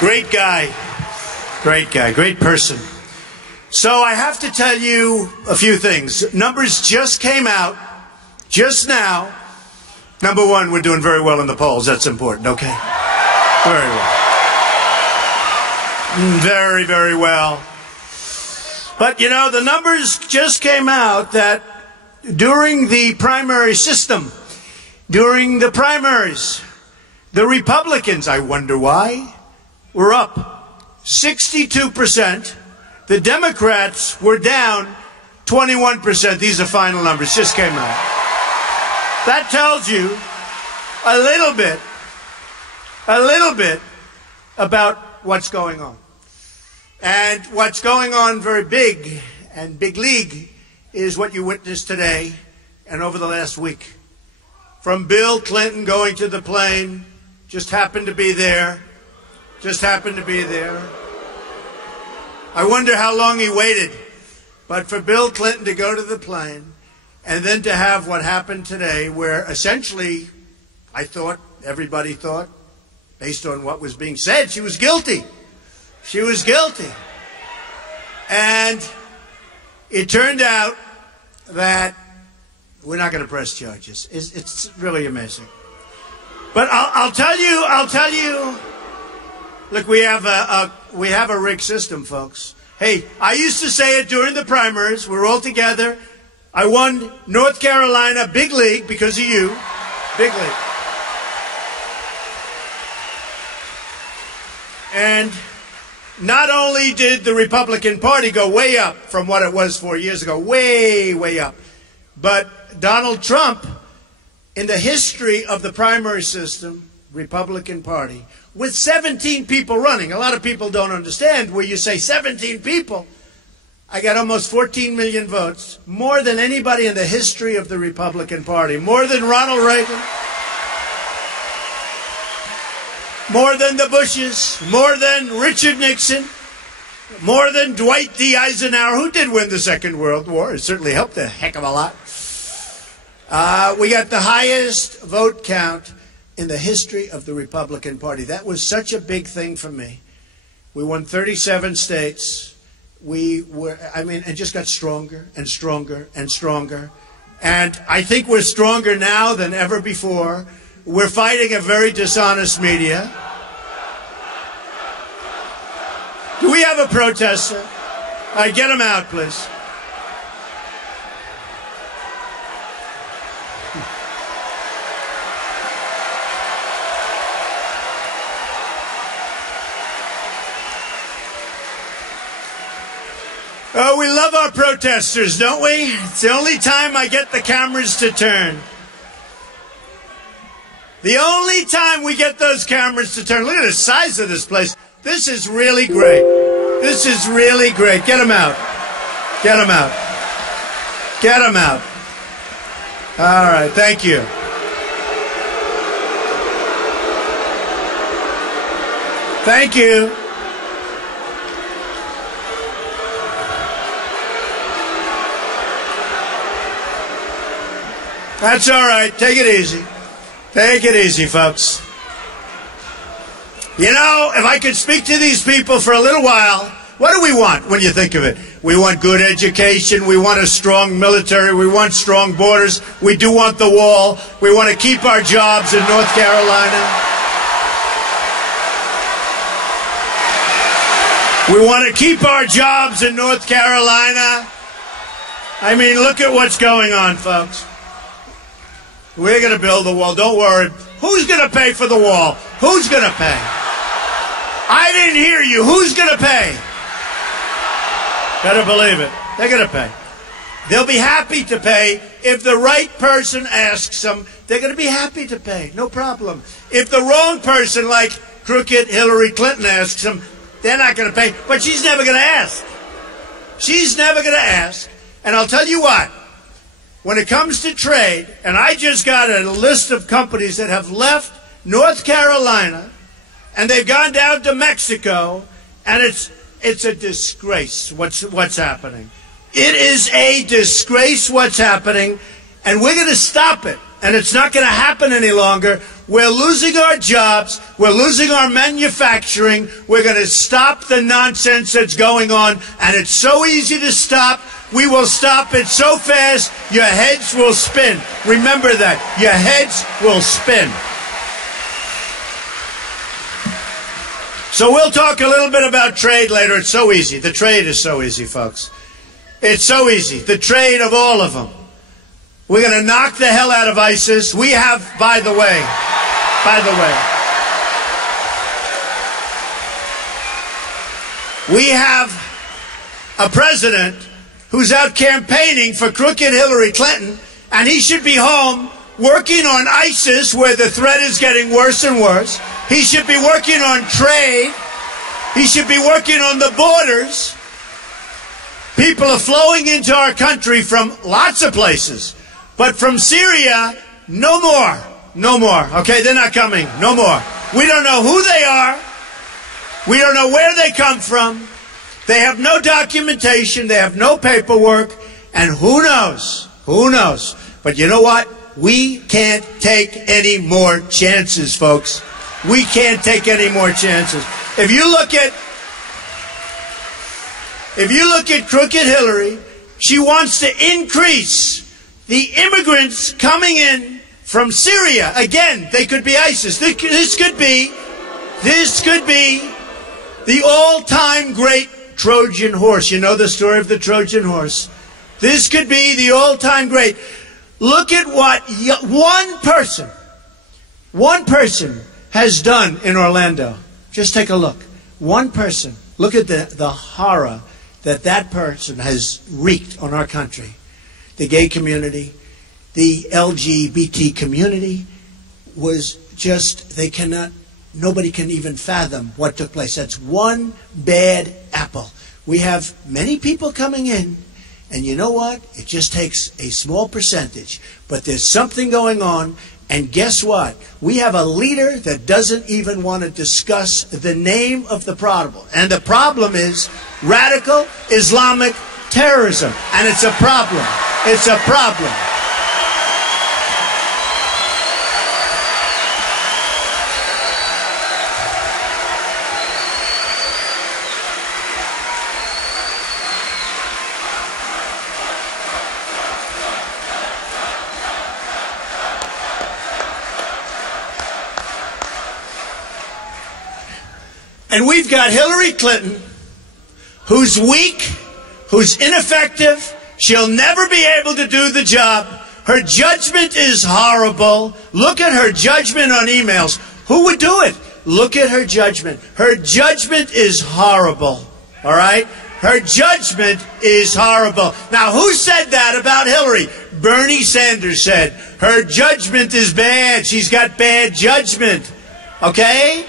Great guy. Great guy. Great person. So I have to tell you a few things. Numbers just came out just now. Number one, we're doing very well in the polls. That's important, okay? Very well. Very, very well. But, you know, the numbers just came out that during the primary system, during the primaries, the Republicans, I wonder why, were up 62%. The Democrats were down 21%. These are final numbers, just came out. That tells you a little bit about what's going on. And what's going on very big and big league is what you witnessed today and over the last week. From Bill Clinton going to the plane, just happened to be there. I wonder how long he waited. But for Bill Clinton to go to the plane and then to have what happened today, where essentially, I thought, everybody thought, based on what was being said, she was guilty. She was guilty. And it turned out that we're not going to press charges. It's really amazing. But I'll tell you, look, we have a rigged system, folks. Hey, I used to say it during the primaries. We're all together. I won North Carolina, big league, because of you. Big league. And not only did the Republican Party go way up from what it was 4 years ago, way, way up, but Donald Trump, in the history of the primary system, Republican Party, with 17 people running. A lot of people don't understand where you say 17 people. I got almost 14 million votes, more than anybody in the history of the Republican Party, more than Ronald Reagan, more than the Bushes, more than Richard Nixon, more than Dwight D. Eisenhower, who did win the Second World War. It certainly helped a heck of a lot. We got the highest vote count in the history of the Republican Party. That was such a big thing for me. We won 37 states. And just got stronger and stronger and stronger. And I think we're stronger now than ever before. We're fighting a very dishonest media. Do we have a protester? All right, get him out, please. Oh, we love our protesters, don't we? It's the only time I get the cameras to turn. The only time we get those cameras to turn. Look at the size of this place. This is really great. This is really great. Get them out. Get them out. Get them out. All right, thank you. Thank you. That's all right. Take it easy. Take it easy, folks. You know, if I could speak to these people for a little while, what do we want when you think of it? We want good education. We want a strong military. We want strong borders. We do want the wall. We want to keep our jobs in North Carolina. We want to keep our jobs in North Carolina. I mean, look at what's going on, folks. We're going to build the wall. Don't worry. Who's going to pay for the wall? Who's going to pay? I didn't hear you. Who's going to pay? Better believe it. They're going to pay. They'll be happy to pay. If the right person asks them, they're going to be happy to pay. No problem. If the wrong person, like crooked Hillary Clinton, asks them, they're not going to pay. But she's never going to ask. She's never going to ask. And I'll tell you what. When it comes to trade, and I just got a list of companies that have left North Carolina, and they've gone down to Mexico, and it's a disgrace what's happening. It is a disgrace what's happening, and we're going to stop it. and it's not going to happen any longer. We're losing our jobs. We're losing our manufacturing. We're going to stop the nonsense that's going on, and it's so easy to stop. We will stop it so fast, your heads will spin. Remember that. Your heads will spin. So we'll talk a little bit about trade later. It's so easy. The trade is so easy, folks. It's so easy. The trade of all of them. We're going to knock the hell out of ISIS. We have, by the way, we have a president who's out campaigning for crooked Hillary Clinton, and he should be home working on ISIS, where the threat is getting worse and worse. He should be working on trade. He should be working on the borders. People are flowing into our country from lots of places. But from Syria, no more. No more. Okay, they're not coming. No more. We don't know who they are. We don't know where they come from. They have no documentation. They have no paperwork. And who knows? Who knows? But you know what? We can't take any more chances, folks. We can't take any more chances. If you look at crooked Hillary, she wants to increase the immigrants coming in from Syria. Again, they could be ISIS. This could be the all-time great Trojan horse. You know the story of the Trojan horse. This could be the all-time great. Look at what one person has done in Orlando. Just take a look. One person. Look at the horror that person has wreaked on our country. The gay community, the LGBT community was just, nobody can even fathom what took place. That's one bad apple. We have many people coming in, and you know what? It just takes a small percentage. But there's something going on, and guess what? We have a leader that doesn't even want to discuss the name of the problem. And the problem is radical Islamic terrorism. And it's a problem. It's a problem. And we've got Hillary Clinton, who's weak, who's ineffective. She'll never be able to do the job. Her judgment is horrible. Look at her judgment on emails. Who would do it? Look at her judgment. Her judgment is horrible. All right? Her judgment is horrible. Now, who said that about Hillary? Bernie Sanders said, her judgment is bad. She's got bad judgment. Okay?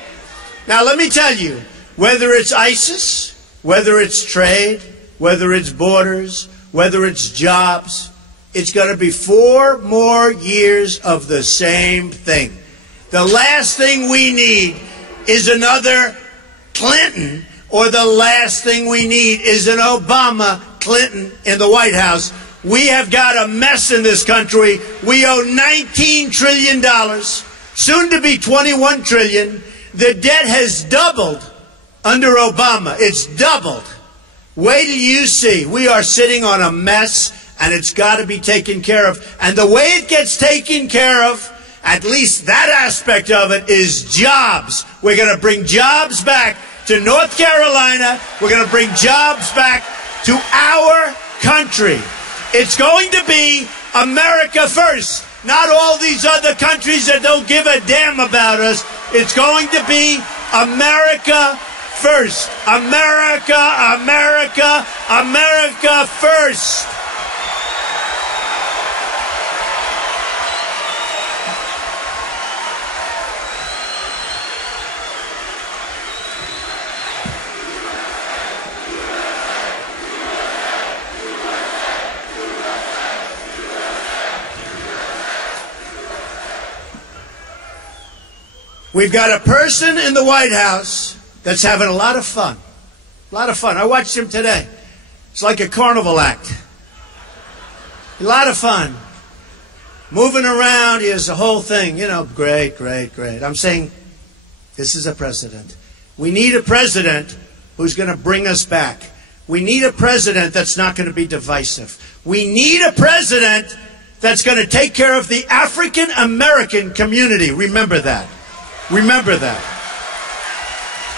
Now, let me tell you, whether it's ISIS, whether it's trade, whether it's borders, whether it's jobs, it's going to be 4 more years of the same thing. The last thing we need is another Clinton, or the last thing we need is an Obama Clinton in the White House. We have got a mess in this country. We owe $19 trillion, soon to be $21 trillion. The debt has doubled under Obama. It's doubled. Wait till you see. We are sitting on a mess, and it's got to be taken care of. And the way it gets taken care of, at least that aspect of it, is jobs. We're going to bring jobs back to North Carolina. We're going to bring jobs back to our country. It's going to be America first. Not all these other countries that don't give a damn about us. It's going to be America first. America, America, America first. We've got a person in the White House that's having a lot of fun. A lot of fun. I watched him today. It's like a carnival act. A lot of fun. moving around. Here's the whole thing. You know, great, great, great. I'm saying this is a president. We need a president who's going to bring us back. We need a president that's not going to be divisive. We need a president that's going to take care of the African American community. Remember that. Remember that.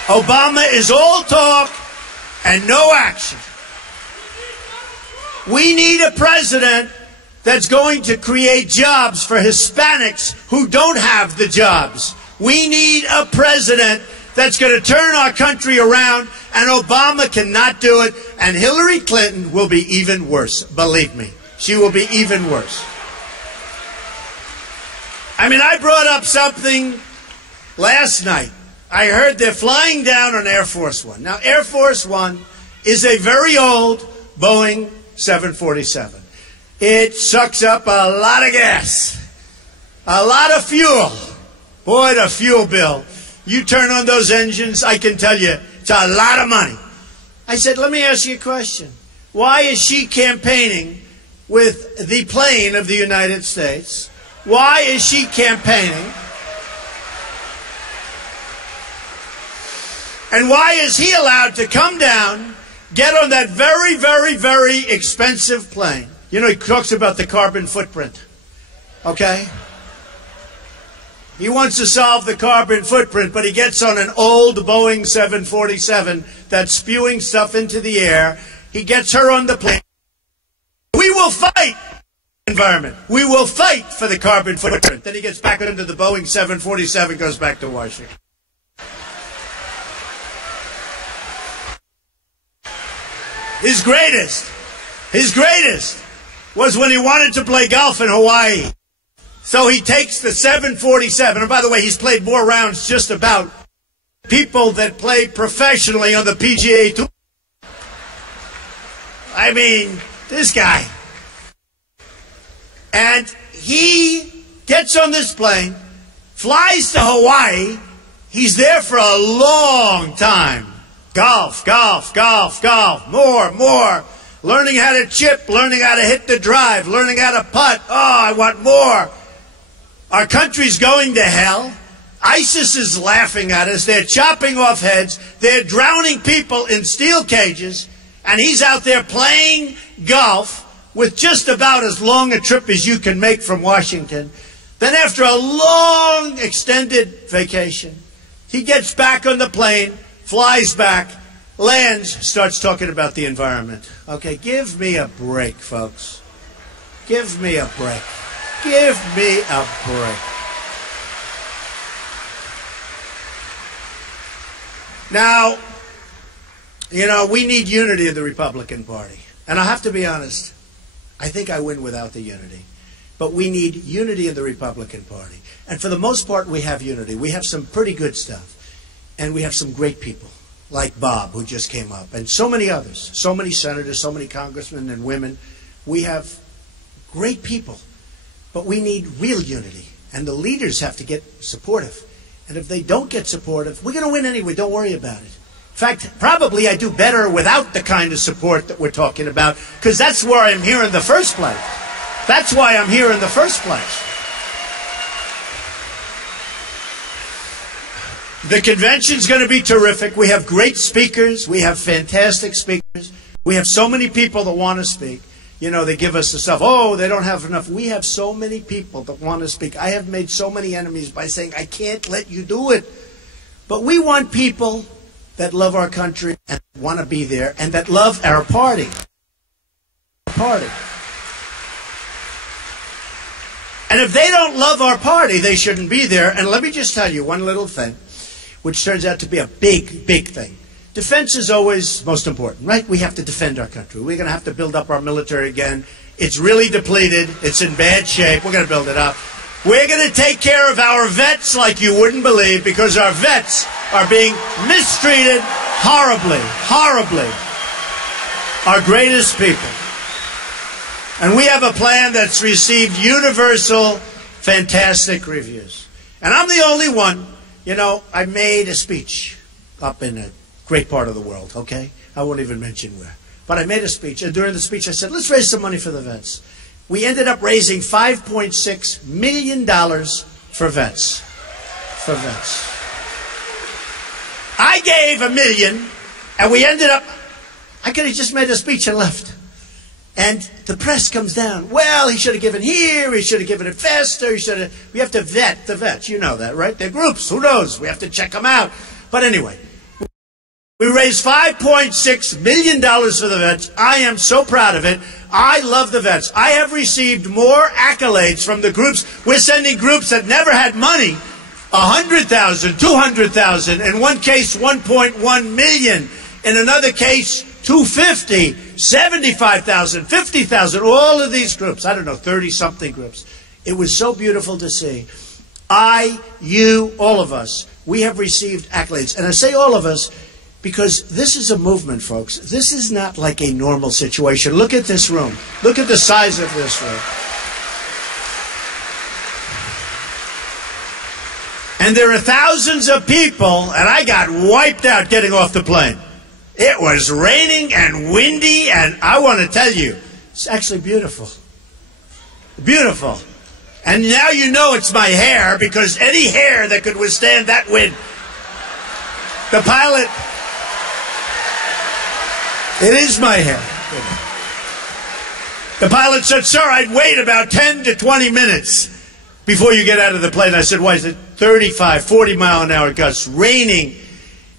Obama is all talk and no action. We need a president that's going to create jobs for Hispanics who don't have the jobs. We need a president that's going to turn our country around, and Obama cannot do it, and Hillary Clinton will be even worse. Believe me, she will be even worse. I mean, I brought up something last night. I heard they're flying down on Air Force One. Now, Air Force One is a very old Boeing 747. It sucks up a lot of gas, a lot of fuel. Boy, the fuel bill. You turn on those engines, I can tell you, it's a lot of money. I said, let me ask you a question. Why is she campaigning with the plane of the United States? Why is she campaigning? And why is he allowed to come down, get on that very, very, very expensive plane? You know, he talks about the carbon footprint, okay? He wants to solve the carbon footprint, but he gets on an old Boeing 747 that's spewing stuff into the air. He gets her on the plane. We will fight the environment. We will fight for the carbon footprint. Then he gets back into the Boeing 747, goes back to Washington. His greatest was when he wanted to play golf in Hawaii. So he takes the 747, and by the way, he's played more rounds just about people that play professionally on the PGA Tour. I mean, this guy. And he gets on this plane, flies to Hawaii. He's there for a long time. Golf, golf, golf, golf, more. Learning how to chip, learning how to hit the drive, learning how to putt. Oh, I want more. Our country's going to hell. ISIS is laughing at us. They're chopping off heads. They're drowning people in steel cages. And he's out there playing golf with just about as long a trip as you can make from Washington. Then after a long extended vacation, he gets back on the plane, flies back, lands, starts talking about the environment. Okay, give me a break, folks. Give me a break. Give me a break. Now, you know, we need unity in the Republican Party. And I have to be honest, I think I win without the unity. But we need unity in the Republican Party. And for the most part, we have unity. We have some pretty good stuff. And we have some great people, like Bob, who just came up, and so many others, so many senators, so many congressmen and women. We have great people. But we need real unity, and the leaders have to get supportive. And if they don't get supportive, we're going to win anyway. Don't worry about it. In fact, probably I do better without the kind of support that we're talking about, because that's where I'm here in the first place. That's why I'm here in the first place. The convention's going to be terrific. We have great speakers. We have fantastic speakers. We have so many people that want to speak. You know, they give us the stuff, oh, they don't have enough. We have so many people that want to speak. I have made so many enemies by saying, I can't let you do it. But we want people that love our country and want to be there and that love our party. And if they don't love our party, they shouldn't be there. And let me just tell you one little thing, which turns out to be a big, big thing. Defense is always most important, right? We have to defend our country. We're going to have to build up our military again. It's really depleted. It's in bad shape. We're going to build it up. We're going to take care of our vets like you wouldn't believe, because our vets are being mistreated horribly, horribly. Our greatest people. And we have a plan that's received universal, fantastic reviews. And I'm the only one. You know, I made a speech up in a great part of the world, okay? I won't even mention where. But I made a speech, and during the speech I said, let's raise some money for the vets. we ended up raising $5.6 million for vets. For vets. I gave $1 million, and we ended up, I could have just made a speech and left. And the press comes down. Well, he should have given here, he should have given it faster, we have to vet the vets. You know that, right? They're groups. Who knows? We have to check them out. But anyway, we raised $5.6 million for the vets. I am so proud of it. I love the vets. I have received more accolades from the groups. We're sending groups that never had money. 100,000, 200,000. In one case, 1.1 million. In another case, 250, 75,000, 50,000. All of these groups. I don't know, 30-something groups. It was so beautiful to see. You, all of us, we have received accolades. And I say all of us because this is a movement, folks. This is not like a normal situation. Look at this room. Look at the size of this room. And there are thousands of people, and I got wiped out getting off the plane. It was raining and windy, and I want to tell you, it's actually beautiful. Beautiful. And now you know it's my hair, because any hair that could withstand that wind. The pilot, it is my hair. The pilot said, sir, I'd wait about 10 to 20 minutes before you get out of the plane. I said, why? He said, 35, 40 mile an hour gusts, raining.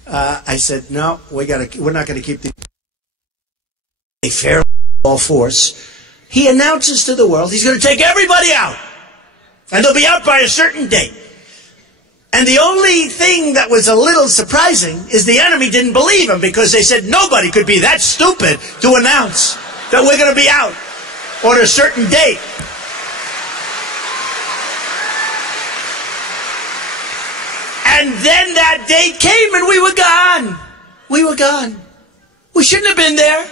I said, no, we're not going to keep the fair all force. He announces to the world he's going to take everybody out. And they'll be out by a certain date. And the only thing that was a little surprising is the enemy didn't believe him, because they said nobody could be that stupid to announce that we're going to be out on a certain date. And then that date came and we were gone. We were gone. We shouldn't have been there.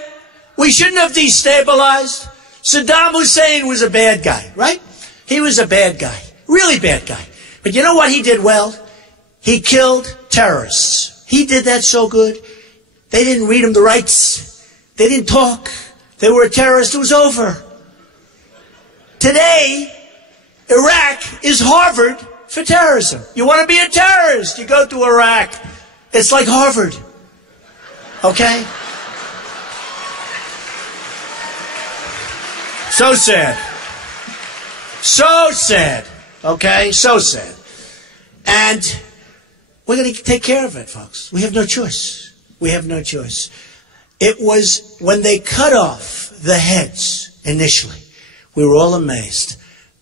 We shouldn't have destabilized. Saddam Hussein was a bad guy, right? He was a bad guy, really bad guy. But you know what he did well? He killed terrorists. He did that so good. They didn't read him the rights. They didn't talk. They were a terrorist. It was over. Today, Iraq is Harvard for terrorism. You want to be a terrorist, you go to Iraq. It's like Harvard. Okay? So sad. So sad. Okay? So sad. And we're going to take care of it, folks. We have no choice. We have no choice. It was when they cut off the heads initially, we were all amazed.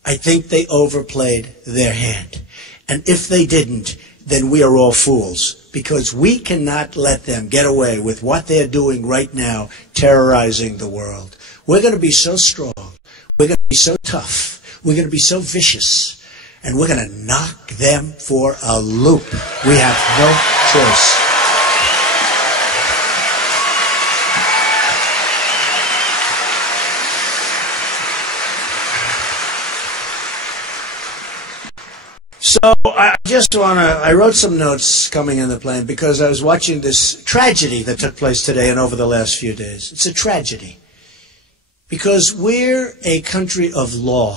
I think they overplayed their hand. And if they didn't, then we are all fools, because we cannot let them get away with what they're doing right now, terrorizing the world. We're going to be so strong. We're going to be so tough. We're going to be so vicious. And we're going to knock them for a loop. We have no choice. So I wrote some notes coming in the plane because I was watching this tragedy that took place today and over the last few days. It's a tragedy because we're a country of law.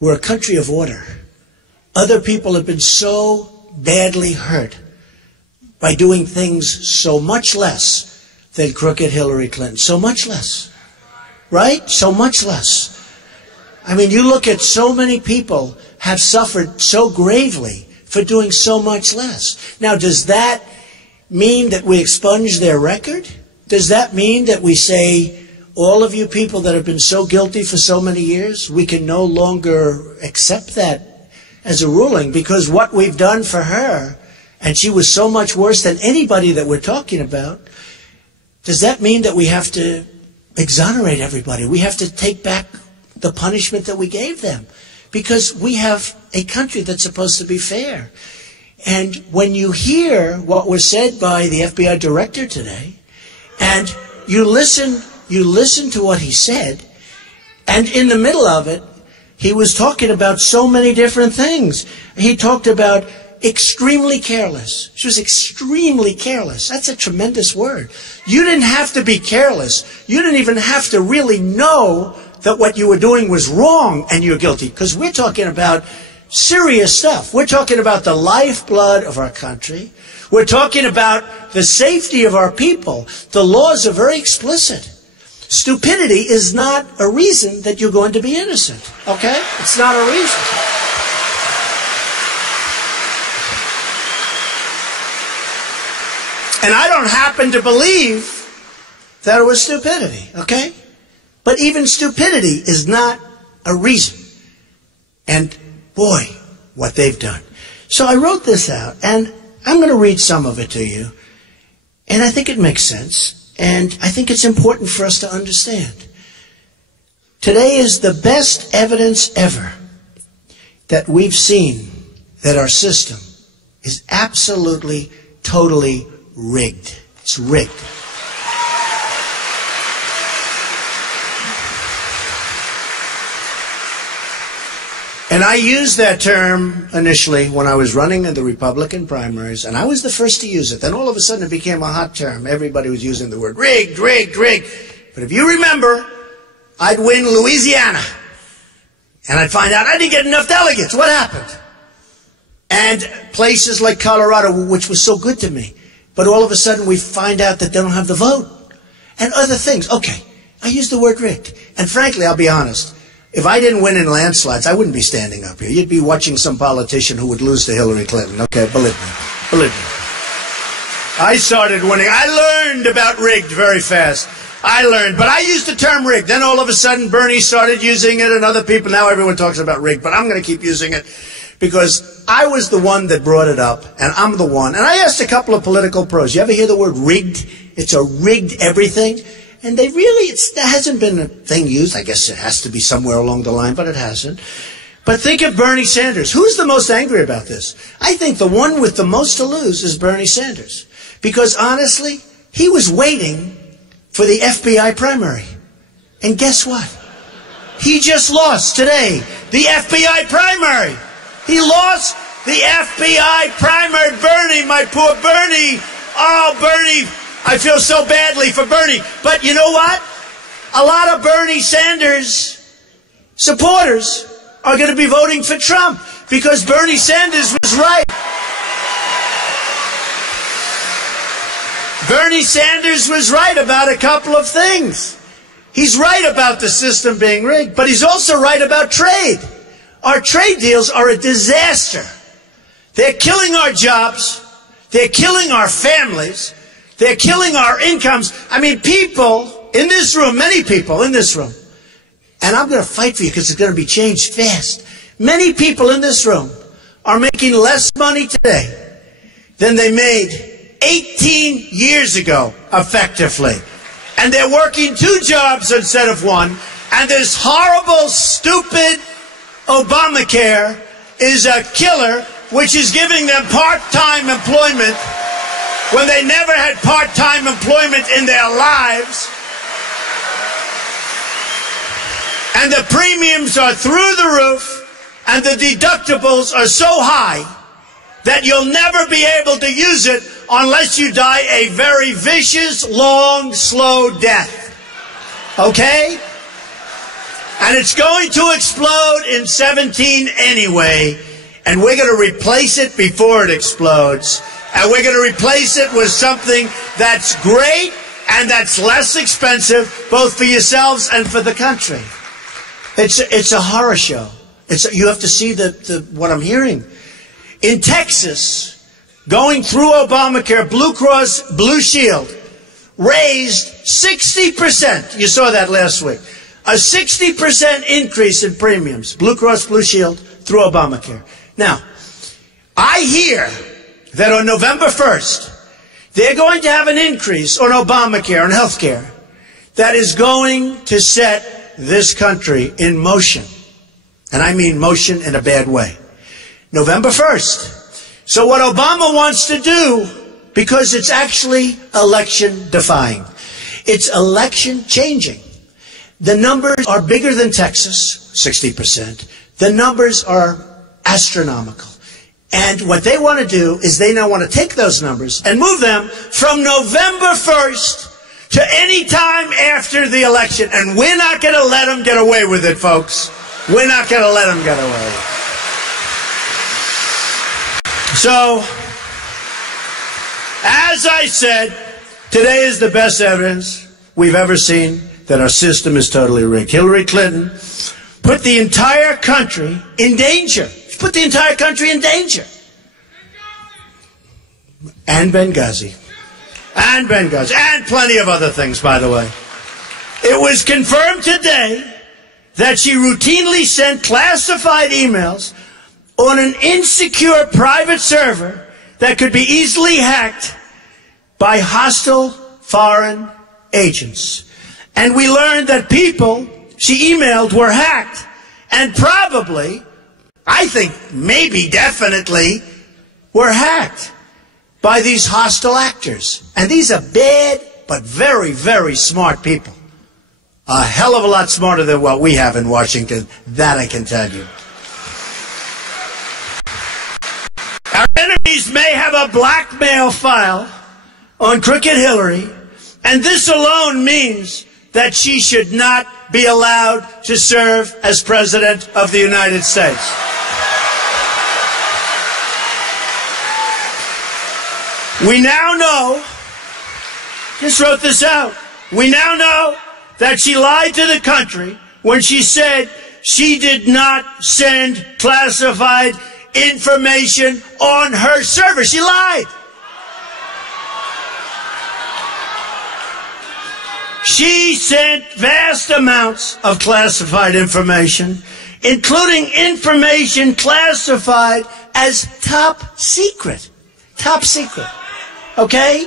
We're a country of order. Other people have been so badly hurt by doing things so much less than crooked Hillary Clinton. So much less. Right? So much less. I mean, you look at so many people have suffered so gravely for doing so much less. Now, does that mean that we expunge their record? Does that mean that we say, all of you people that have been so guilty for so many years, we can no longer accept that as a ruling because what we've done for her, and she was so much worse than anybody that we're talking about, does that mean that we have to exonerate everybody? We have to take back the punishment that we gave them? Because we have a country that's supposed to be fair. And when you hear what was said by the FBI director today, and you listen to what he said, and in the middle of it, he was talking about so many different things. He talked about extremely careless. She was extremely careless. That's a tremendous word. You didn't have to be careless. You didn't even have to really know that what you were doing was wrong and you're guilty. Because we're talking about serious stuff. We're talking about the lifeblood of our country. We're talking about the safety of our people. The laws are very explicit. Stupidity is not a reason that you're going to be innocent. Okay? It's not a reason. And I don't happen to believe that it was stupidity. Okay? But even stupidity is not a reason. And boy, what they've done. So I wrote this out, and I'm going to read some of it to you. And I think it makes sense. And I think it's important for us to understand. Today is the best evidence ever that we've seen that our system is absolutely, totally rigged. It's rigged. And I used that term initially when I was running in the Republican primaries, and I was the first to use it. Then all of a sudden it became a hot term. Everybody was using the word rigged, rigged, rigged. But if you remember, I'd win Louisiana, and I'd find out I didn't get enough delegates. What happened? And places like Colorado, which was so good to me, but all of a sudden we find out that they don't have the vote. And other things. Okay, I used the word rigged. And frankly, I'll be honest, if I didn't win in landslides, I wouldn't be standing up here. You'd be watching some politician who would lose to Hillary Clinton. Okay, believe me. Believe me. I started winning. I learned about rigged very fast. I learned. But I used the term rigged. Then all of a sudden, Bernie started using it and other people. Now everyone talks about rigged. But I'm going to keep using it because I was the one that brought it up. And I'm the one. And I asked a couple of political pros. You ever hear the word rigged? It's a rigged everything. And they really, there hasn't been a thing used. I guess it has to be somewhere along the line, but it hasn't. But think of Bernie Sanders. Who's the most angry about this? I think the one with the most to lose is Bernie Sanders. Because honestly, he was waiting for the FBI primary. And guess what? He just lost today the FBI primary. He lost the FBI primary. Bernie, my poor Bernie. Oh, Bernie. I feel so badly for Bernie. But you know what? A lot of Bernie Sanders supporters are going to be voting for Trump because Bernie Sanders was right. Bernie Sanders was right about a couple of things. He's right about the system being rigged, but he's also right about trade. Our trade deals are a disaster. They're killing our jobs. They're killing our families. They're killing our incomes. I mean, people in this room, many people in this room, and I'm going to fight for you because it's going to be changed fast. Many people in this room are making less money today than they made 18 years ago, effectively. And they're working 2 jobs instead of 1. And this horrible, stupid Obamacare is a killer, which is giving them part-time employment when they never had part-time employment in their lives. And the premiums are through the roof, and the deductibles are so high that you'll never be able to use it unless you die a very vicious, long, slow death. Okay? And it's going to explode in 17 anyway, and we're going to replace it before it explodes. And we're going to replace it with something that's great and that's less expensive, both for yourselves and for the country. It's a horror show. You have to see what I'm hearing. In Texas, going through Obamacare, Blue Cross Blue Shield raised 60%. You saw that last week. A 60% increase in premiums, Blue Cross Blue Shield, through Obamacare. Now, I hear that on November 1st, they're going to have an increase on Obamacare and health care that is going to set this country in motion. And I mean motion in a bad way. November 1st. So what Obama wants to do, because it's actually election defying, it's election changing. The numbers are bigger than Texas, 60%. The numbers are astronomical. And what they want to do is they now want to take those numbers and move them from November 1st to any time after the election. And we're not going to let them get away with it, folks. We're not going to let them get away with it. So, as I said, today is the best evidence we've ever seen that our system is totally rigged. Hillary Clinton put the entire country in danger. She put the entire country in danger. And Benghazi. And Benghazi. And plenty of other things, by the way. It was confirmed today that she routinely sent classified emails on an insecure private server that could be easily hacked by hostile foreign agents. And we learned that people she emailed were hacked and probably, I think maybe definitely, were hacked by these hostile actors. And these are bad but very, very smart people. A hell of a lot smarter than what we have in Washington, that I can tell you. Our enemies may have a blackmail file on Crooked Hillary, and this alone means that she should not be allowed to serve as President of the United States. We now know, just wrote this out, we now know that she lied to the country when she said she did not send classified information on her server. She lied. She sent vast amounts of classified information, including information classified as top secret. Top secret. Okay?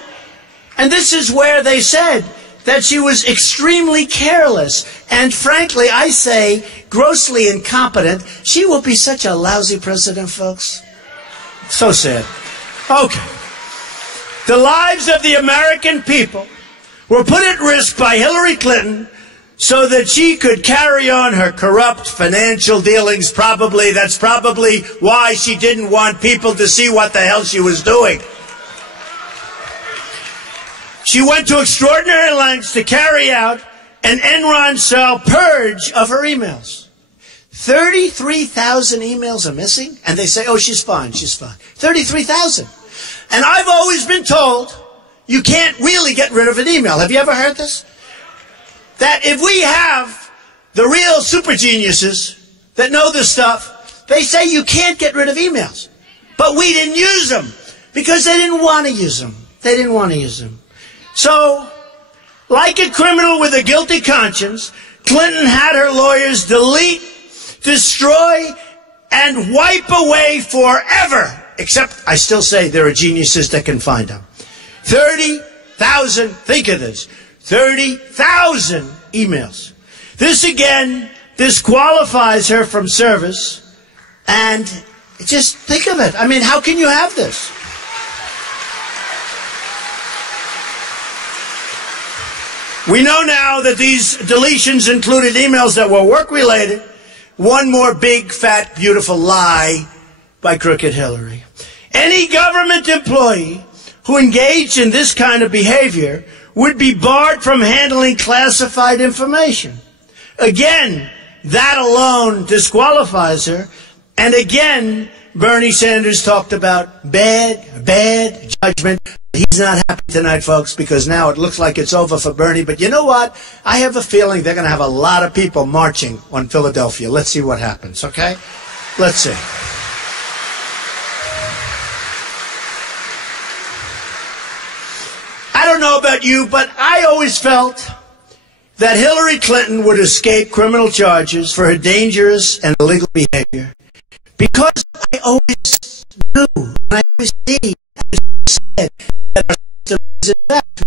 And this is where they said that she was extremely careless and, frankly, I say, grossly incompetent. She will be such a lousy president, folks. So sad. Okay. The lives of the American people were put at risk by Hillary Clinton so that she could carry on her corrupt financial dealings. Probably, that's probably why she didn't want people to see what the hell she was doing. She went to extraordinary lengths to carry out an Enron-style purge of her emails. 33,000 emails are missing, and they say, oh, she's fine, she's fine. 33,000. And I've always been told you can't really get rid of an email. Have you ever heard this? That if we have the real super geniuses that know this stuff, they say you can't get rid of emails. But we didn't use them because they didn't want to use them. They didn't want to use them. So, like a criminal with a guilty conscience, Clinton had her lawyers delete, destroy, and wipe away forever. Except, I still say there are geniuses that can find them. 30,000, think of this, 30,000 emails. This again disqualifies her from service. And just think of it. I mean, how can you have this? We know now that these deletions included emails that were work-related. One more big, fat, beautiful lie by Crooked Hillary. Any government employee who engaged in this kind of behavior would be barred from handling classified information. Again, that alone disqualifies her. And again, Bernie Sanders talked about bad judgment. He's not happy tonight, folks, because now it looks like it's over for Bernie. But you know what? I have a feeling they're going to have a lot of people marching on Philadelphia. Let's see what happens, okay? Let's see. I don't know about you, but I always felt that Hillary Clinton would escape criminal charges for her dangerous and illegal behavior because I always knew, and I always see, as I said, that our system is in fact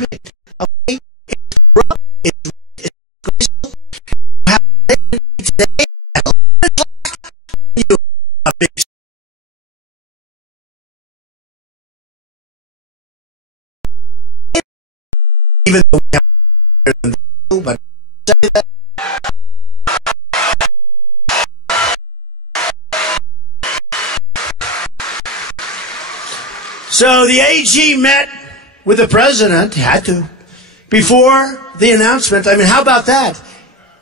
rigged. Okay? It's corrupt, it's disgraceful. You have today at 11 o'clock, you a big even though we have but say that. So the AG met with the president, had to, before the announcement. I mean, how about that?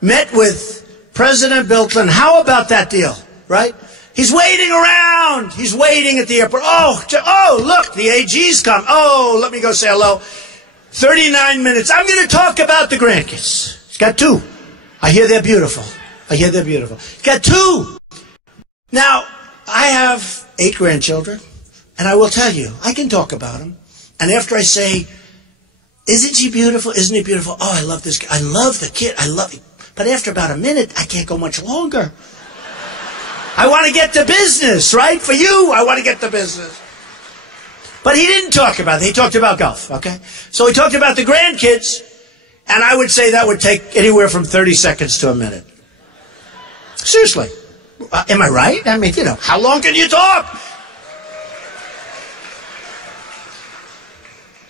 Met with President Bill Clinton. How about that deal, right? He's waiting around. He's waiting at the airport. Oh, look, the AG's come. Oh, let me go say hello. 39 minutes. I'm going to talk about the grandkids. He's got 2. I hear they're beautiful. He's got 2. Now, I have 8 grandchildren, and I will tell you, I can talk about them. And after I say, isn't she beautiful? Isn't he beautiful? Oh, I love this kid. I love the kid. I love it. But after about a minute, I can't go much longer. I want to get to business, right? For you, I want to get to business. But he didn't talk about it. He talked about golf, okay? So he talked about the grandkids, and I would say that would take anywhere from 30 seconds to a minute. Seriously. Am I right? I mean, you know, how long can you talk?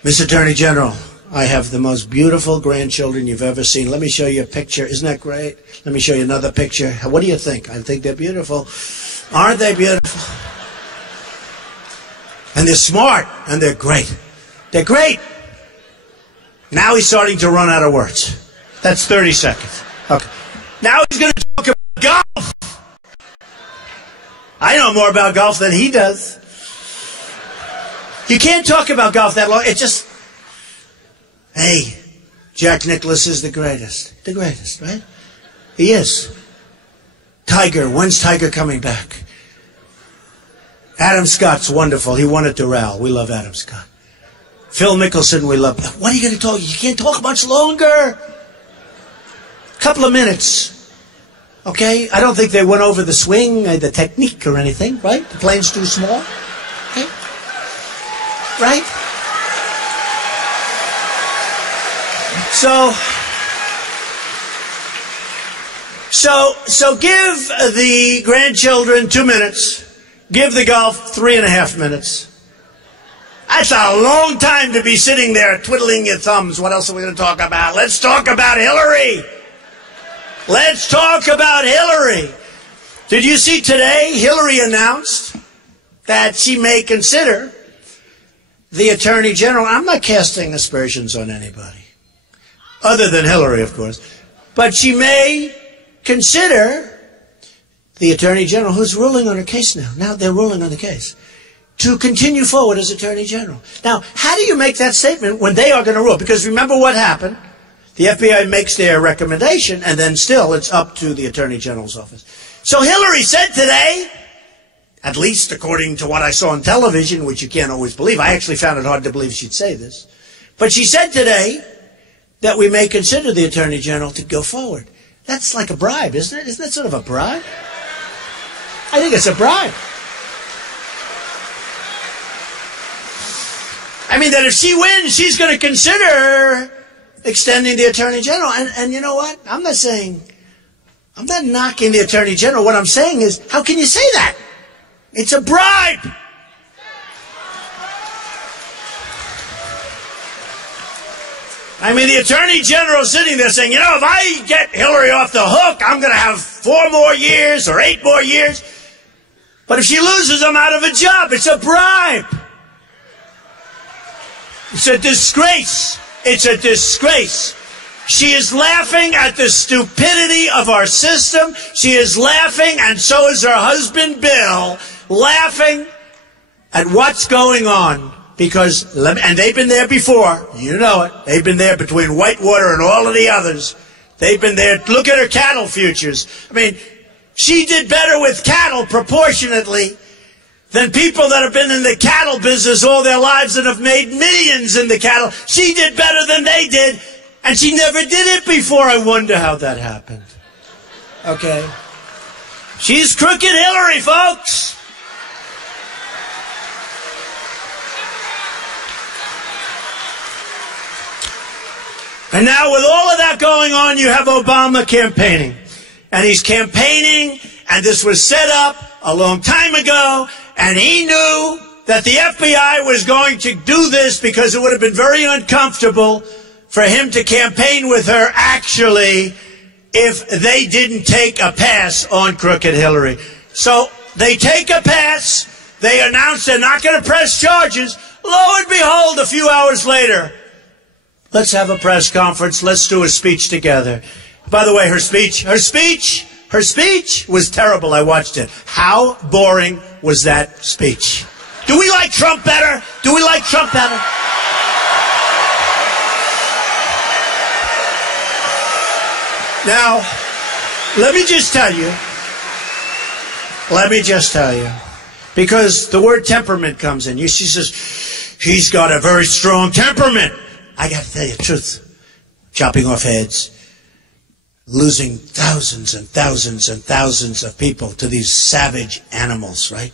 Mr. Attorney General, I have the most beautiful grandchildren you've ever seen. Let me show you a picture. Isn't that great? Let me show you another picture. What do you think? I think they're beautiful. Aren't they beautiful? And they're smart, and they're great. They're great. Now he's starting to run out of words. That's 30 seconds. Okay. Now he's going to talk about golf. I know more about golf than he does. You can't talk about golf that long. It just... Hey, Jack Nicklaus is the greatest. The greatest, right? He is. Tiger, when's Tiger coming back? Adam Scott's wonderful. He won at Raleigh. We love Adam Scott. Phil Mickelson, we love... What are you going to talk? You can't talk much longer. A couple of minutes. Okay? I don't think they went over the swing, the technique or anything, right? The plane's too small. Okay? Right? So give the grandchildren 2 minutes. Give the golf 3.5 minutes. That's a long time to be sitting there twiddling your thumbs. What else are we going to talk about? Let's talk about Hillary. Let's talk about Hillary. Did you see today Hillary announced that she may consider the Attorney General? I'm not casting aspersions on anybody, other than Hillary, of course. But she may consider the Attorney General, who's ruling on her case now. Now they're ruling on the case, to continue forward as Attorney General. Now, how do you make that statement when they are going to rule? Because remember what happened. The FBI makes their recommendation, and then still it's up to the Attorney General's office. So Hillary said today, at least according to what I saw on television, which you can't always believe. I actually found it hard to believe she'd say this. But she said today that we may consider the Attorney General to go forward. That's like a bribe, isn't it? Isn't that sort of a bribe? I think it's a bribe. I mean, that if she wins, she's going to consider extending the Attorney General. And you know what? I'm not knocking the Attorney General. What I'm saying is, how can you say that? It's a bribe. I mean, the Attorney General sitting there saying, you know, if I get Hillary off the hook, I'm going to have 4 more years or 8 more years. But if she loses, I'm out of a job. It's a bribe. It's a disgrace. It's a disgrace. She is laughing at the stupidity of our system. She is laughing, and so is her husband, Bill, laughing at what's going on. Because, and they've been there before, you know it. They've been there between Whitewater and all of the others. They've been there. Look at her cattle futures. I mean, she did better with cattle proportionately than people that have been in the cattle business all their lives and have made millions in the cattle. She did better than they did, and she never did it before. I wonder how that happened. Okay. She's crooked Hillary, folks. And now with all of that going on, you have Obama campaigning. And he's campaigning, and this was set up a long time ago, and he knew that the FBI was going to do this because it would have been very uncomfortable for him to campaign with her, actually, if they didn't take a pass on crooked Hillary. So they take a pass, they announce they're not going to press charges. Lo and behold, a few hours later, Let's have a press conference. Let's do a speech together. By the way, her speech was terrible. I watched it. How boring was that speech? Do we like Trump better? Do we like Trump better? Now, let me just tell you, because the word temperament comes in. She says, he's got a very strong temperament. I got to tell you the truth. Chopping off heads, losing thousands and thousands and thousands of people to these savage animals, right?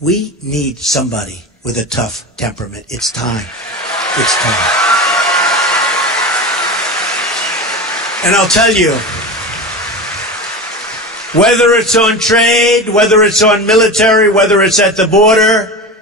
We need somebody with a tough temperament. It's time. It's time. And I'll tell you, whether it's on trade, whether it's on military, whether it's at the border,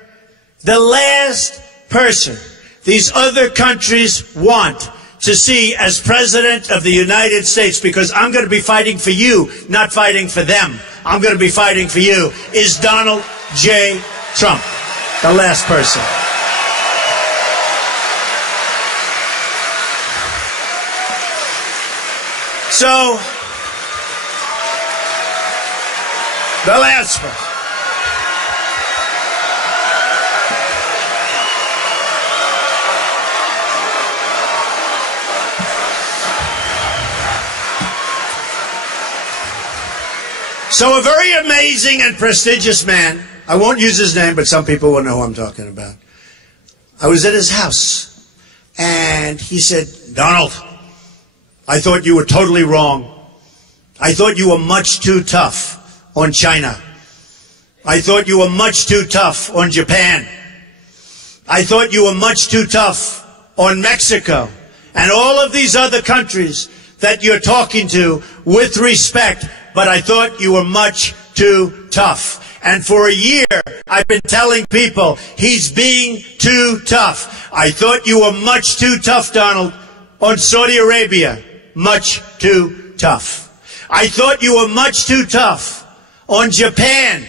the last person these other countries want to see as President of the United States, because I'm going to be fighting for you, not fighting for them. I'm going to be fighting for you, is Donald J. Trump, the last person. So, the last person. So a very amazing and prestigious man, I won't use his name, but some people will know who I'm talking about. I was at his house, and he said, Donald, I thought you were totally wrong. I thought you were much too tough on China. I thought you were much too tough on Japan. I thought you were much too tough on Mexico and all of these other countries that you're talking to with respect, but I thought you were much too tough. And for a year, I've been telling people he's being too tough. I thought you were much too tough, Donald, on Saudi Arabia. Much too tough. I thought you were much too tough on Japan,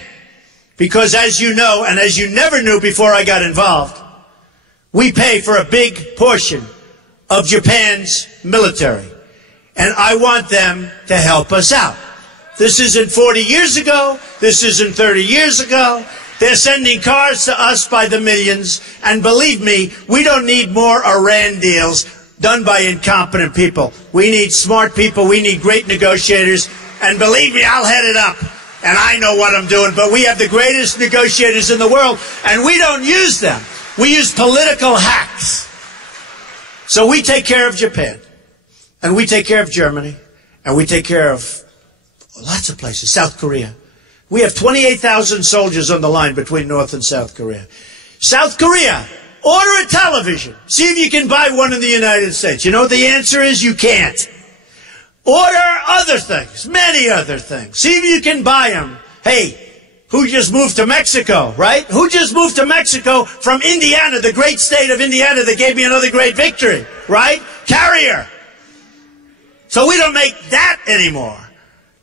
because as you know, and as you never knew before I got involved, we pay for a big portion of Japan's military, and I want them to help us out. This isn't 40 years ago. This isn't 30 years ago. They're sending cars to us by the millions, and believe me, we don't need more Iran deals done by incompetent people. We need smart people. We need great negotiators. And believe me, I'll head it up. And I know what I'm doing. But we have the greatest negotiators in the world, and we don't use them. We use political hacks. So we take care of Japan, and we take care of Germany, and we take care of lots of places. South Korea. We have 28,000 soldiers on the line between North and South Korea. South Korea. Order a television. See if you can buy one in the United States. You know what the answer is? You can't. Order other things, many other things. See if you can buy them. Hey, who just moved to Mexico, right? Who just moved to Mexico from Indiana, the great state of Indiana that gave me another great victory, right? Carrier. So we don't make that anymore.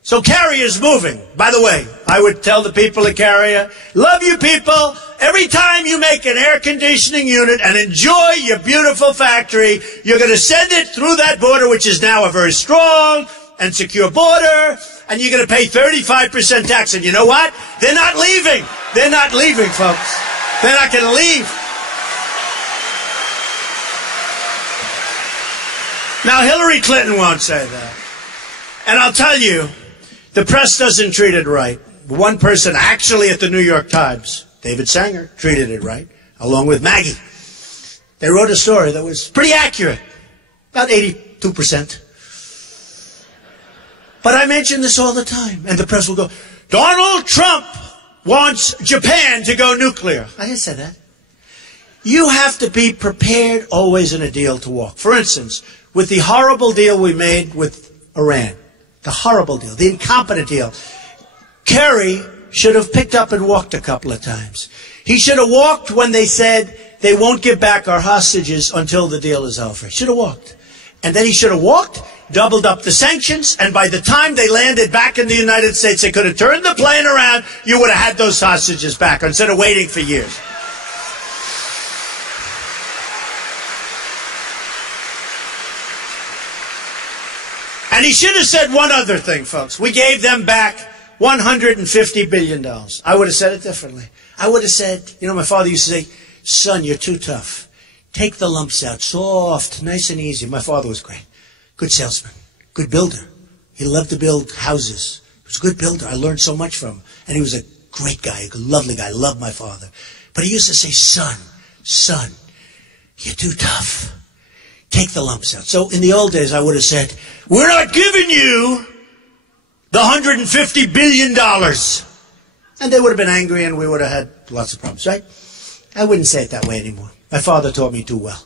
So Carrier's moving. By the way, I would tell the people at Carrier, love you people. Every time you make an air conditioning unit and enjoy your beautiful factory, you're going to send it through that border, which is now a very strong and secure border, and you're going to pay 35% tax. And you know what? They're not leaving. They're not leaving, folks. They're not going to leave. Now, Hillary Clinton won't say that. And I'll tell you, the press doesn't treat it right. One person actually at the New York Times, David Sanger, treated it right, along with Maggie. They wrote a story that was pretty accurate, about 82%. But I mention this all the time, and the press will go, Donald Trump wants Japan to go nuclear. I didn't say that. You have to be prepared always in a deal to walk. For instance, with the horrible deal we made with Iran, the horrible deal, the incompetent deal, Kerry should have picked up and walked a couple of times. He should have walked when they said they won't give back our hostages until the deal is over. He should have walked. And then he should have walked, doubled up the sanctions, and by the time they landed back in the United States, they could have turned the plane around. You would have had those hostages back instead of waiting for years. And he should have said one other thing, folks. We gave them back $150 billion. I would have said it differently. I would have said, you know, my father used to say, son, you're too tough. Take the lumps out, soft, nice and easy. My father was great. Good salesman, good builder. He loved to build houses. He was a good builder. I learned so much from him. And he was a great guy, a lovely guy. I loved my father. But he used to say, son, you're too tough. Take the lumps out. So in the old days, I would have said, we're not giving you the $150 billion. And they would have been angry and we would have had lots of problems, right? I wouldn't say it that way anymore. My father taught me too well.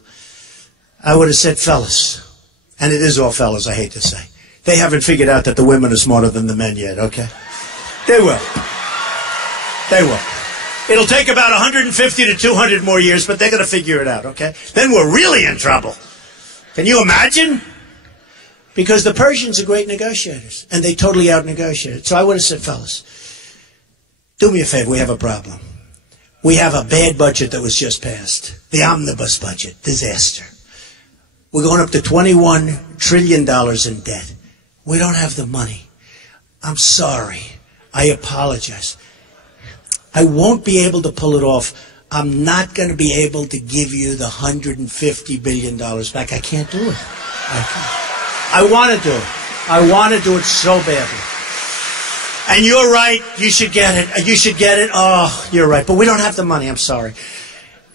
I would have said, fellas, and it is all fellas, I hate to say. They haven't figured out that the women are smarter than the men yet, okay? They will. They will. It'll take about 150 to 200 more years, but they're going to figure it out, okay? Then we're really in trouble. Can you imagine? Because the Persians are great negotiators, and they totally out-negotiated. So I would have said, fellas, do me a favor, we have a problem. We have a bad budget that was just passed. The omnibus budget. Disaster. We're going up to $21 trillion in debt. We don't have the money. I'm sorry. I apologize. I won't be able to pull it off. I'm not going to be able to give you the $150 billion back. I can't do it. I want to do it. I want to do it so badly. And you're right. You should get it. You should get it. Oh, you're right. But we don't have the money. I'm sorry.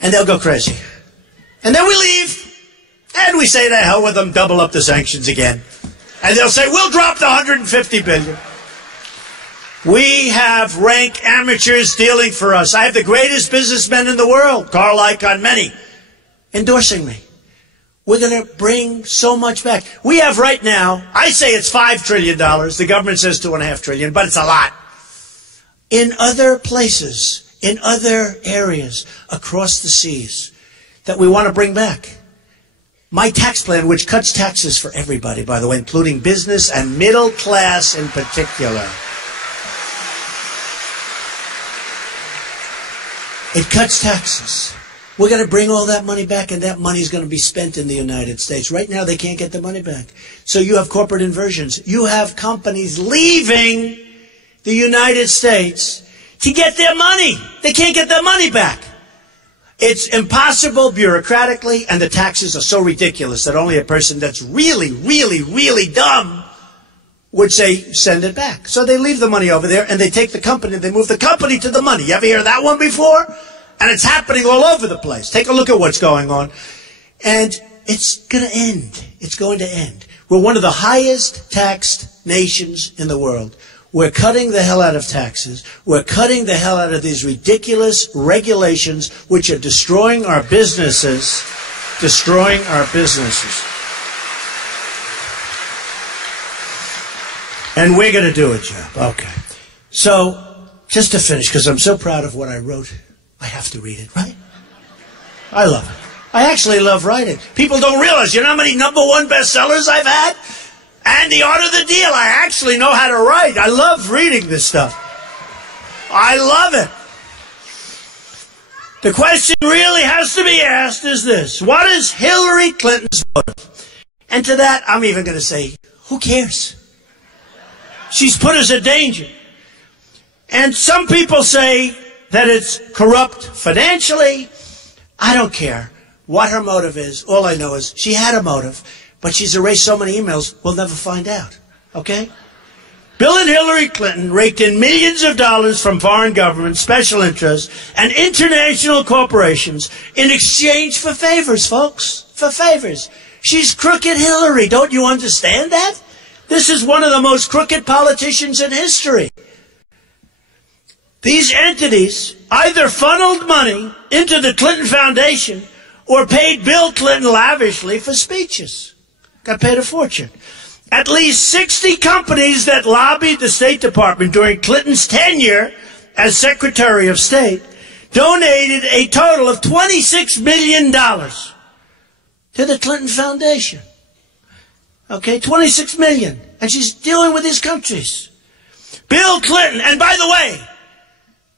And they'll go crazy. And then we leave. And we say, to hell with them, double up the sanctions again. And they'll say, we'll drop the $150 billion. We have rank amateurs dealing for us. I have the greatest businessmen in the world, Carl Icahn, many, endorsing me. We're going to bring so much back. We have right now, I say it's $5 trillion. The government says $2.5 trillion, but it's a lot. In other places, in other areas across the seas that we want to bring back. My tax plan, which cuts taxes for everybody, by the way, including business and middle class in particular. It cuts taxes. We're going to bring all that money back, and that money is going to be spent in the United States. Right now, they can't get the money back. So you have corporate inversions. You have companies leaving the United States to get their money. They can't get their money back. It's impossible bureaucratically, and the taxes are so ridiculous that only a person that's really, really, really dumb would say, send it back. So they leave the money over there, and they take the company, they move the company to the money. You ever hear that one before? And it's happening all over the place. Take a look at what's going on. And it's going to end. It's going to end. We're one of the highest taxed nations in the world. We're cutting the hell out of taxes. We're cutting the hell out of these ridiculous regulations which are destroying our businesses. Destroying our businesses. And we're going to do a job. Okay. So, just to finish, because I'm so proud of what I wrote, I have to read it, right? I love it. I actually love writing. People don't realize, you know how many #1 bestsellers I've had? And The Art of the Deal. I actually know how to write. I love reading this stuff. I love it. The question really has to be asked is this. What is Hillary Clinton's motive? And to that, I'm even going to say, who cares? She's put us in danger. And some people say that it's corrupt financially. I don't care what her motive is. All I know is she had a motive, but she's erased so many emails, we'll never find out. Okay? Bill and Hillary Clinton raked in millions of dollars from foreign governments, special interests, and international corporations in exchange for favors, folks. For favors. She's crooked Hillary. Don't you understand that? This is one of the most crooked politicians in history. These entities either funneled money into the Clinton Foundation or paid Bill Clinton lavishly for speeches. Got paid a fortune. At least 60 companies that lobbied the State Department during Clinton's tenure as Secretary of State donated a total of $26 million to the Clinton Foundation. Okay, $26 million. And she's dealing with these countries. Bill Clinton, and by the way,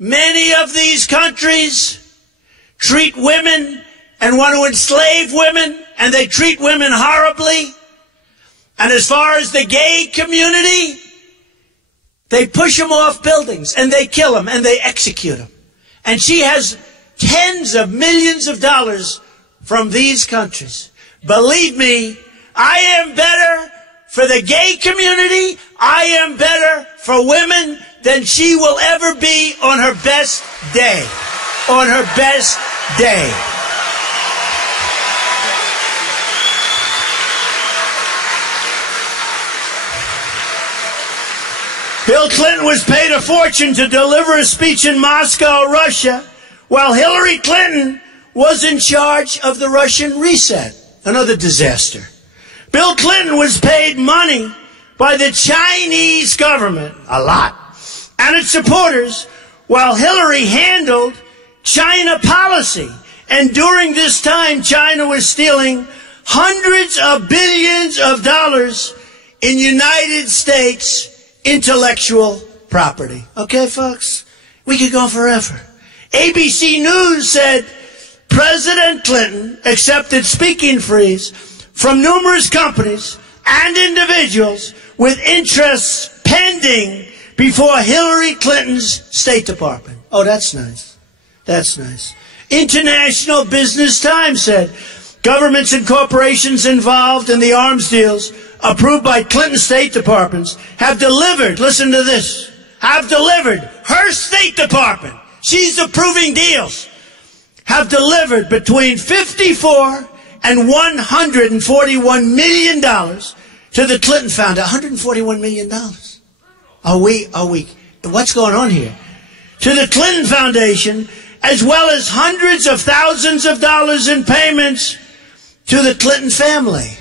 many of these countries treat women and want to enslave women, and they treat women horribly. And as far as the gay community, they push them off buildings and they kill them and they execute them. And she has tens of millions of dollars from these countries. Believe me, I am better for the gay community. I am better for women than she will ever be on her best day. On her best day. Bill Clinton was paid a fortune to deliver a speech in Moscow, Russia, while Hillary Clinton was in charge of the Russian reset. Another disaster. Bill Clinton was paid money by the Chinese government, a lot, and its supporters, while Hillary handled China policy. And during this time, China was stealing hundreds of billions of dollars in United States intellectual property. Okay, folks? We could go forever. ABC News said President Clinton accepted speaking fees from numerous companies and individuals with interests pending before Hillary Clinton's State Department. Oh, that's nice. That's nice. International Business Times said governments and corporations involved in the arms deals approved by Clinton State Departments have delivered, listen to this, have delivered, her State Department, she's approving deals, have delivered between $54 and $141 million to the Clinton Foundation. $141 million. Are we, what's going on here? To the Clinton Foundation, as well as hundreds of thousands of dollars in payments to the Clinton family.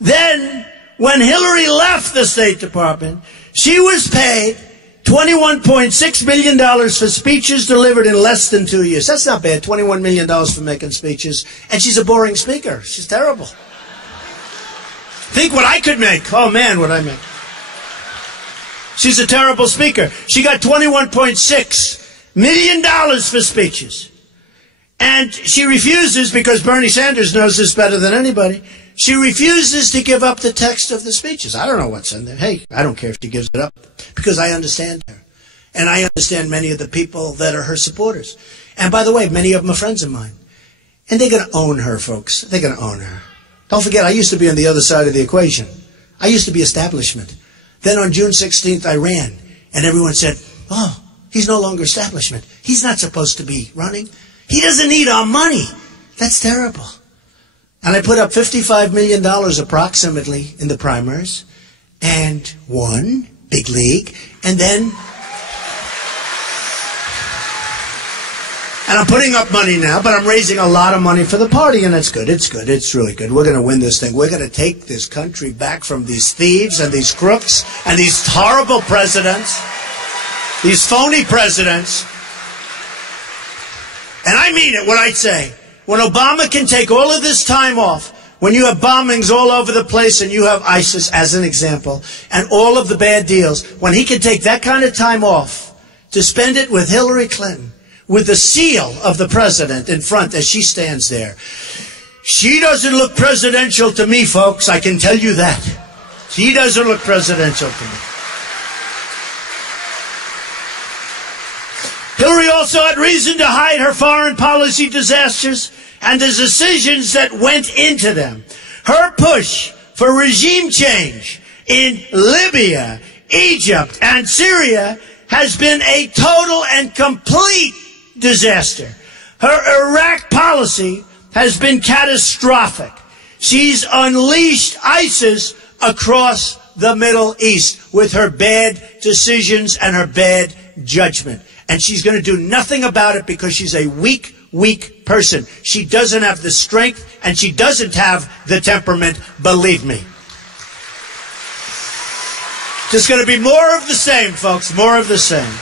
Then, when Hillary left the State Department, she was paid $21.6 million for speeches delivered in less than 2 years. That's not bad, $21 million for making speeches. And she's a boring speaker. She's terrible. Think what I could make. Oh, man, what I make. She's a terrible speaker. She got $21.6 million for speeches. And she refuses, because Bernie Sanders knows this better than anybody, she refuses to give up the text of the speeches. I don't know what's in there. Hey, I don't care if she gives it up, because I understand her. And I understand many of the people that are her supporters. And by the way, many of them are friends of mine. And they're going to own her, folks. They're going to own her. Don't forget, I used to be on the other side of the equation. I used to be establishment. Then on June 16th, I ran. And everyone said, oh, he's no longer establishment. He's not supposed to be running. He doesn't need our money. That's terrible. And I put up $55 million approximately in the primaries and won, big league, and then, and I'm putting up money now, but I'm raising a lot of money for the party, and it's good, it's good, it's really good. We're going to win this thing. We're going to take this country back from these thieves and these crooks and these horrible presidents, these phony presidents. And I mean it when I say, when Obama can take all of this time off, when you have bombings all over the place and you have ISIS as an example, and all of the bad deals, when he can take that kind of time off to spend it with Hillary Clinton, with the seal of the president in front as she stands there. She doesn't look presidential to me, folks, I can tell you that. She doesn't look presidential to me. Hillary also had reason to hide her foreign policy disasters and the decisions that went into them. Her push for regime change in Libya, Egypt, and Syria has been a total and complete disaster. Her Iraq policy has been catastrophic. She's unleashed ISIS across the Middle East with her bad decisions and her bad judgment. And she's going to do nothing about it because she's a weak person. She doesn't have the strength and she doesn't have the temperament, believe me. Just going to be more of the same, folks, more of the same.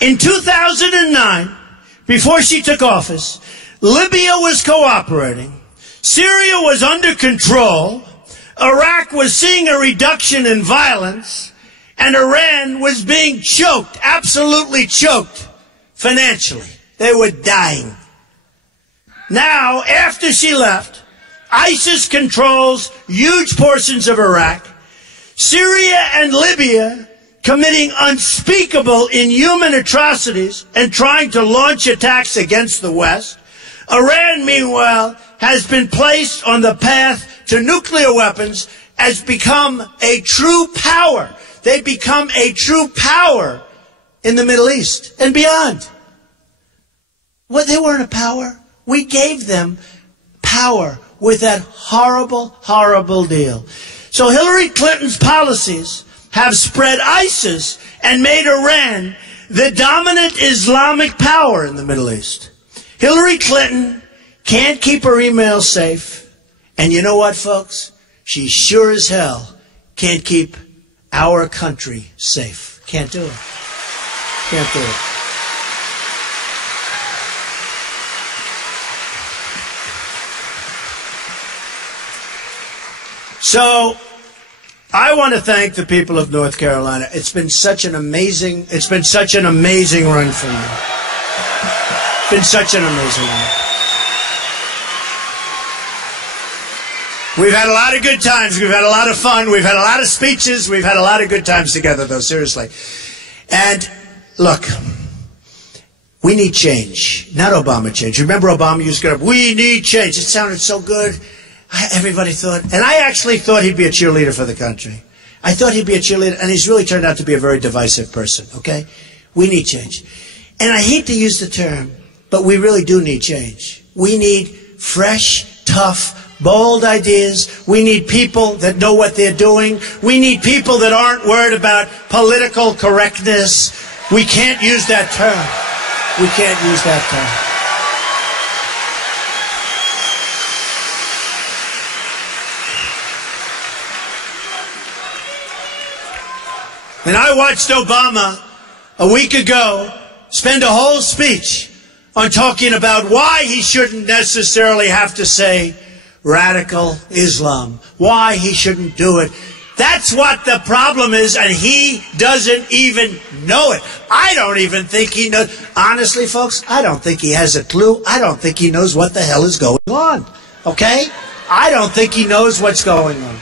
In 2009, before she took office, Libya was cooperating, Syria was under control, Iraq was seeing a reduction in violence, and Iran was being choked, absolutely choked, financially. They were dying. Now, after she left, ISIS controls huge portions of Iraq. Syria and Libya committing unspeakable, inhuman atrocities and trying to launch attacks against the West. Iran, meanwhile, has been placed on the path to nuclear weapons, has become a true power. They become a true power in the Middle East and beyond. Well, they weren't a power. We gave them power with that horrible, horrible deal. So Hillary Clinton's policies have spread ISIS and made Iran the dominant Islamic power in the Middle East. Hillary Clinton can't keep her emails safe. And you know what, folks? She sure as hell can't keep our country safe. Can't do it. Can't do it. So, I want to thank the people of North Carolina. It's been such an amazing run for you. It's been such an amazing run. We've had a lot of good times. We've had a lot of fun. We've had a lot of speeches. We've had a lot of good times together, though, seriously. And, look, we need change, not Obama change. Remember Obama used to get up, we need change. It sounded so good. Everybody thought, and I actually thought he'd be a cheerleader for the country. I thought he'd be a cheerleader, and he's really turned out to be a very divisive person, okay? We need change. And I hate to use the term, but we really do need change. We need fresh, tough, bold ideas. We need people that know what they're doing. We need people that aren't worried about political correctness. We can't use that term. We can't use that term. And I watched Obama a week ago spend a whole speech on talking about why he shouldn't necessarily have to say radical Islam, why he shouldn't do it. That's what the problem is, and he doesn't even know it. I don't even think he knows. Honestly, folks, I don't think he has a clue. I don't think he knows what the hell is going on, okay? I don't think he knows what's going on.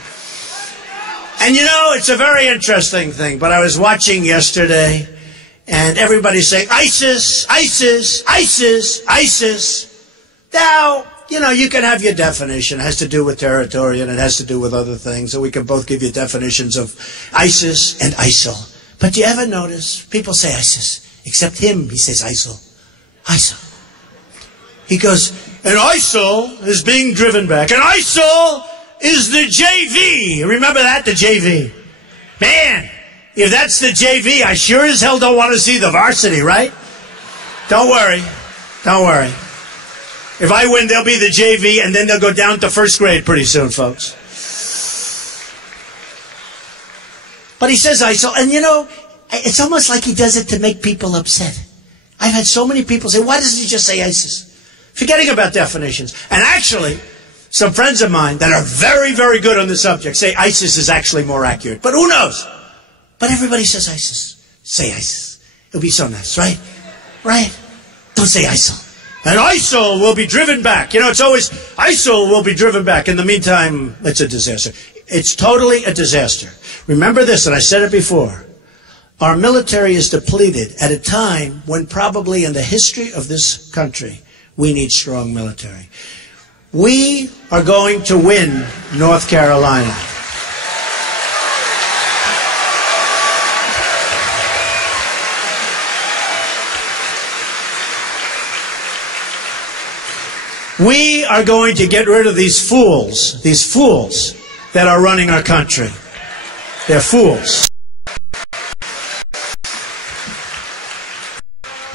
And you know, it's a very interesting thing, but I was watching yesterday, and everybody's saying, ISIS, ISIS, ISIS, ISIS. Now, you know, you can have your definition. It has to do with territory, and it has to do with other things, and we can both give you definitions of ISIS and ISIL. But do you ever notice, people say ISIS, except him, he says ISIL. ISIL. He goes, and ISIL is being driven back, and ISIL is the JV. Remember that, the JV? Man, if that's the JV, I sure as hell don't want to see the varsity, right? Don't worry. Don't worry. If I win, they'll be the JV, and then they'll go down to first grade pretty soon, folks. But he says ISIL, and you know, it's almost like he does it to make people upset. I've had so many people say, why doesn't he just say ISIS? Forgetting about definitions. And actually, some friends of mine that are very, very good on the subject say ISIS is actually more accurate. But who knows? But everybody says ISIS. Say ISIS. It'll be so nice, right? Right? Don't say ISIL. And ISIL will be driven back. You know, it's always, ISIL will be driven back. In the meantime, it's a disaster. It's totally a disaster. Remember this, and I said it before. Our military is depleted at a time when probably in the history of this country, we need strong military. We are going to win North Carolina. We are going to get rid of these fools that are running our country. They're fools.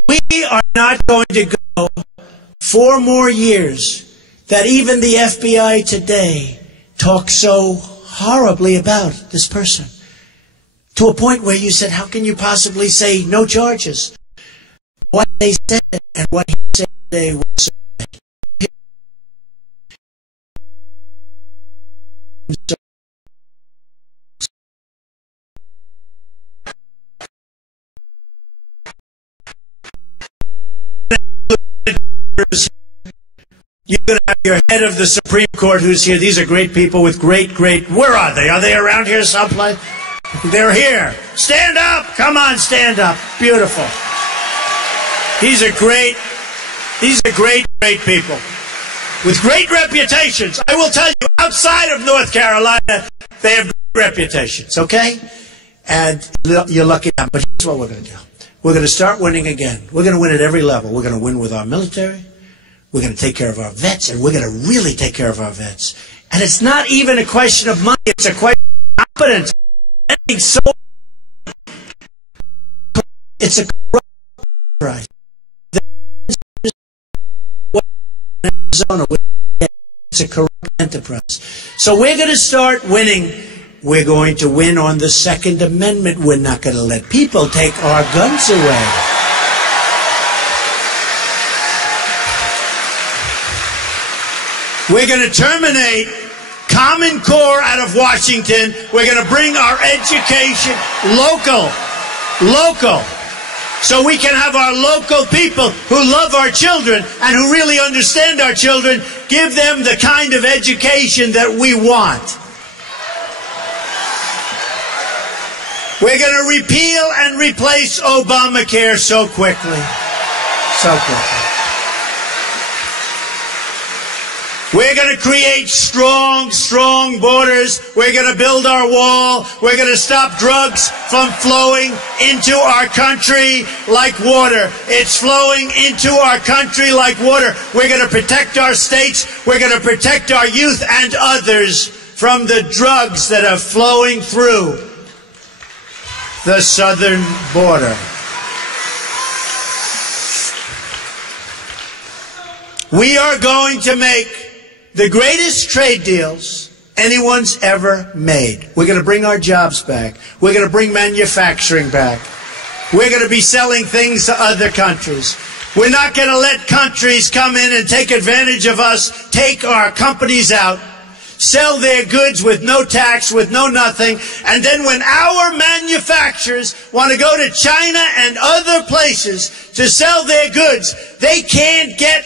We are not going to go 4 more years that even the FBI today talks so horribly about this person. To a point where you said, how can you possibly say no charges? What they said and what he said today was so you're going to have your head of the Supreme Court who's here. These are great people with great, where are they? Are they around here someplace? They're here. Stand up. Come on, stand up. Beautiful. These are great people with great reputations. I will tell you, outside of North Carolina, they have great reputations, okay? And you're lucky now. But here's what we're going to do. We're going to start winning again. We're going to win at every level. We're going to win with our military. We're going to take care of our vets, and we're going to really take care of our vets. And it's not even a question of money. It's a question of competence. It's a corrupt enterprise. It's a corrupt enterprise. So we're going to start winning. We're going to win on the Second Amendment. We're not going to let people take our guns away. We're going to terminate Common Core out of Washington. We're going to bring our education local, so we can have our local people who love our children and who really understand our children, give them the kind of education that we want. We're going to repeal and replace Obamacare so quickly. We're going to create strong borders. We're going to build our wall. We're going to stop drugs from flowing into our country like water. It's flowing into our country like water. We're going to protect our states. We're going to protect our youth and others from the drugs that are flowing through the southern border. We are going to make the greatest trade deals anyone's ever made. We're going to bring our jobs back. We're going to bring manufacturing back. We're going to be selling things to other countries. We're not going to let countries come in and take advantage of us, take our companies out, sell their goods with no tax, with no nothing, and then when our manufacturers want to go to China and other places to sell their goods, they can't get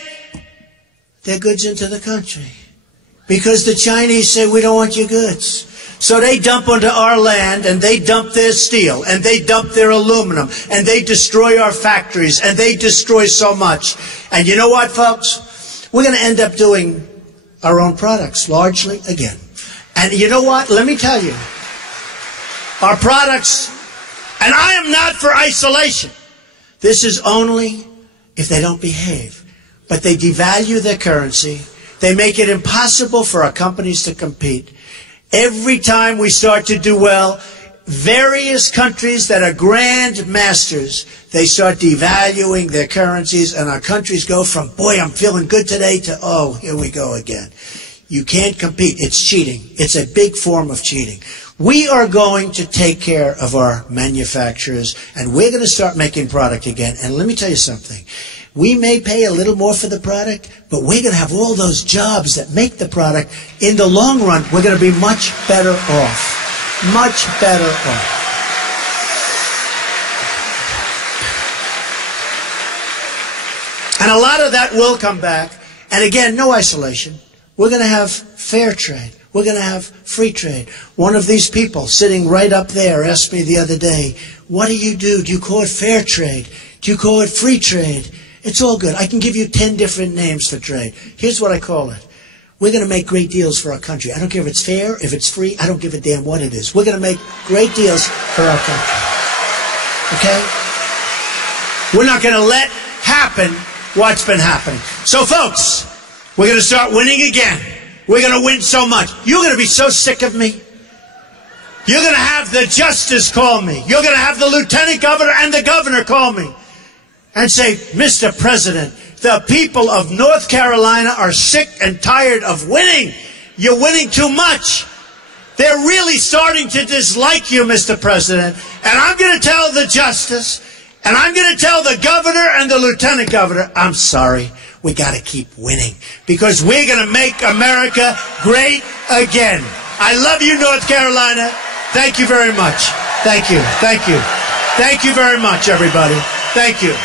their goods into the country because the Chinese say, we don't want your goods. So they dump onto our land, and they dump their steel, and they dump their aluminum, and they destroy our factories, and they destroy so much. And you know what, folks? We're going to end up doing our own products, largely, again. And you know what? Let me tell you, our products, and I am not for isolation. This is only if they don't behave. But they devalue their currency. They make it impossible for our companies to compete. Every time we start to do well, various countries that are grand masters, they start devaluing their currencies, and our countries go from, boy, I'm feeling good today, to, oh, here we go again. You can't compete. It's cheating. It's a big form of cheating. We are going to take care of our manufacturers, and we're going to start making product again. And let me tell you something. We may pay a little more for the product, but we're going to have all those jobs that make the product. In the long run, we're going to be much better off. Much better off. And a lot of that will come back. And again, no isolation. We're going to have fair trade. We're going to have free trade. One of these people sitting right up there asked me the other day, what do? Do you call it fair trade? Do you call it free trade? It's all good. I can give you 10 different names for trade. Here's what I call it. We're going to make great deals for our country. I don't care if it's fair, if it's free. I don't give a damn what it is. We're going to make great deals for our country. Okay? We're not going to let happen what's been happening. So, folks, we're going to start winning again. We're going to win so much. You're going to be so sick of me. You're going to have the justice call me. You're going to have the lieutenant governor and the governor call me and say, Mr. President, the people of North Carolina are sick and tired of winning. You're winning too much. They're really starting to dislike you, Mr. President. And I'm going to tell the justice, and I'm going to tell the governor and the lieutenant governor, I'm sorry, we got to keep winning because we're going to make America great again. I love you, North Carolina. Thank you very much. Thank you. Thank you. Thank you very much, everybody. Thank you.